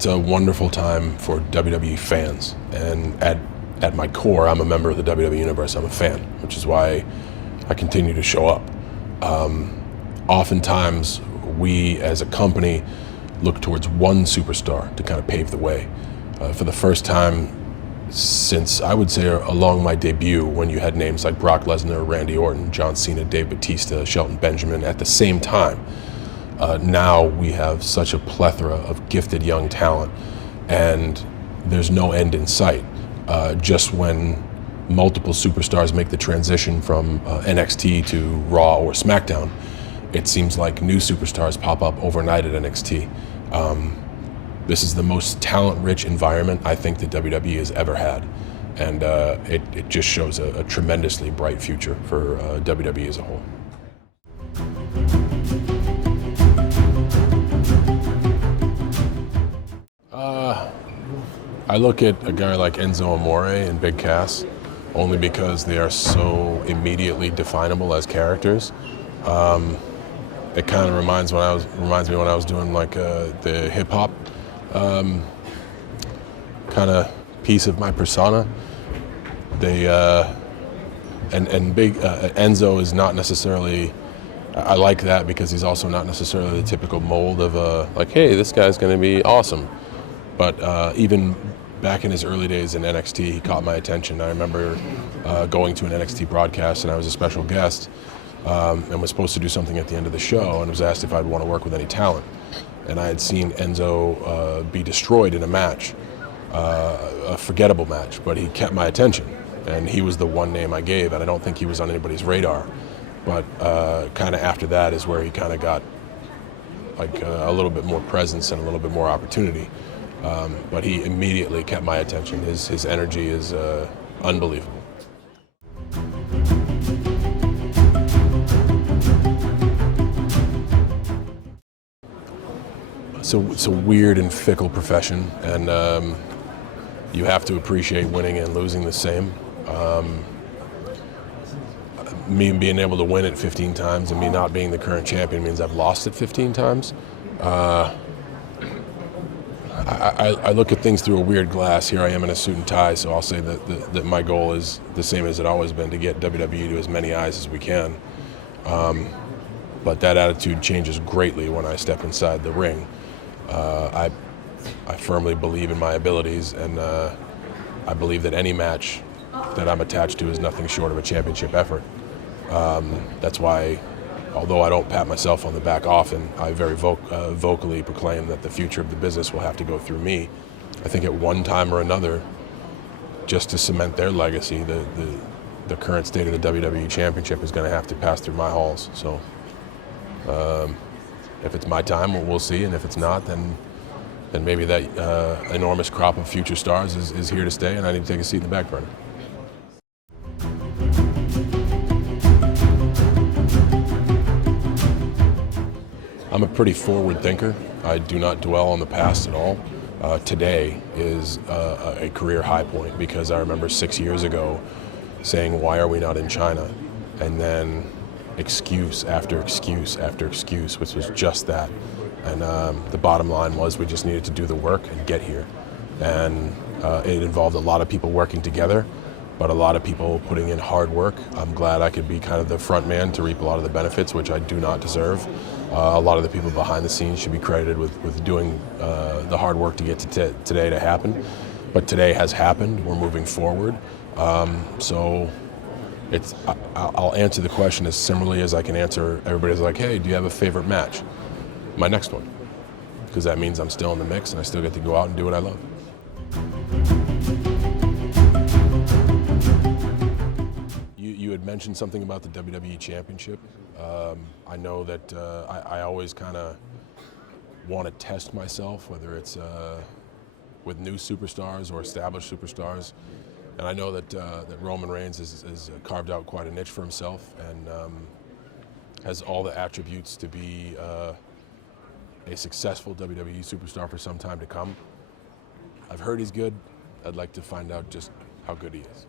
It's a wonderful time for WWE fans, and at my core, I'm a member of the WWE Universe. I'm a fan, which is why I continue to show up. Oftentimes, we as a company look towards one superstar to kind of pave the way. For the first time since, I would say, along my debut, when you had names like Brock Lesnar, Randy Orton, John Cena, Dave Bautista, Shelton Benjamin at the same time, now we have such a plethora of gifted young talent, and there's no end in sight. Just when multiple superstars make the transition from NXT to Raw or SmackDown, it seems like new superstars pop up overnight at NXT. This is the most talent-rich environment I think that WWE has ever had, and it just shows a tremendously bright future for WWE as a whole. I look at a guy like Enzo Amore and Big Cass only because they are so immediately definable as characters. It kind of reminds me when I was doing like the hip hop kind of piece of my persona. They and Big Enzo is not necessarily. I like that because he's also not necessarily the typical mold of like, hey, this guy's going to be awesome. But even back in his early days in NXT, he caught my attention. I remember going to an NXT broadcast, and I was a special guest, and was supposed to do something at the end of the show, and was asked if I'd want to work with any talent. And I had seen Enzo be destroyed in a match, a forgettable match, but he kept my attention, and he was the one name I gave, and I don't think he was on anybody's radar. But kind of after that is where he kind of got like a little bit more presence and a little bit more opportunity. But he immediately kept my attention. His energy is unbelievable. So it's a weird and fickle profession, and you have to appreciate winning and losing the same. Me being able to win it 15 times and me not being the current champion means I've lost it 15 times. I look at things through a weird glass. Here I am in a suit and tie, so I'll say that my goal is the same as it always been, to get WWE to as many eyes as we can. But that attitude changes greatly when I step inside the ring. I firmly believe in my abilities, and I believe that any match that I'm attached to is nothing short of a championship effort. That's why, although I don't pat myself on the back often, I very vocally proclaim that the future of the business will have to go through me. I think at one time or another, just to cement their legacy, the current state of the WWE Championship is going to have to pass through my halls. So if it's my time, we'll see, and if it's not, then maybe that enormous crop of future stars is here to stay, and I need to take a seat in the back burner. I'm a pretty forward thinker. I do not dwell on the past at all. Today is a career high point, because I remember 6 years ago saying, why are we not in China? And then excuse after excuse after excuse, which was just that. And the bottom line was we just needed to do the work and get here. And it involved a lot of people working together, but a lot of people putting in hard work. I'm glad I could be kind of the front man to reap a lot of the benefits, which I do not deserve. A lot of the people behind the scenes should be credited with doing the hard work to get to today to happen. But today has happened. We're moving forward. So I'll answer the question as similarly as I can answer. Everybody's like, hey, do you have a favorite match? My next one. Because that means I'm still in the mix and I still get to go out and do what I love. You had mentioned something about the WWE Championship. I know that I always kind of want to test myself, whether it's with new superstars or established superstars. And I know that Roman Reigns has carved out quite a niche for himself, and has all the attributes to be a successful WWE superstar for some time to come. I've heard he's good. I'd like to find out just how good he is.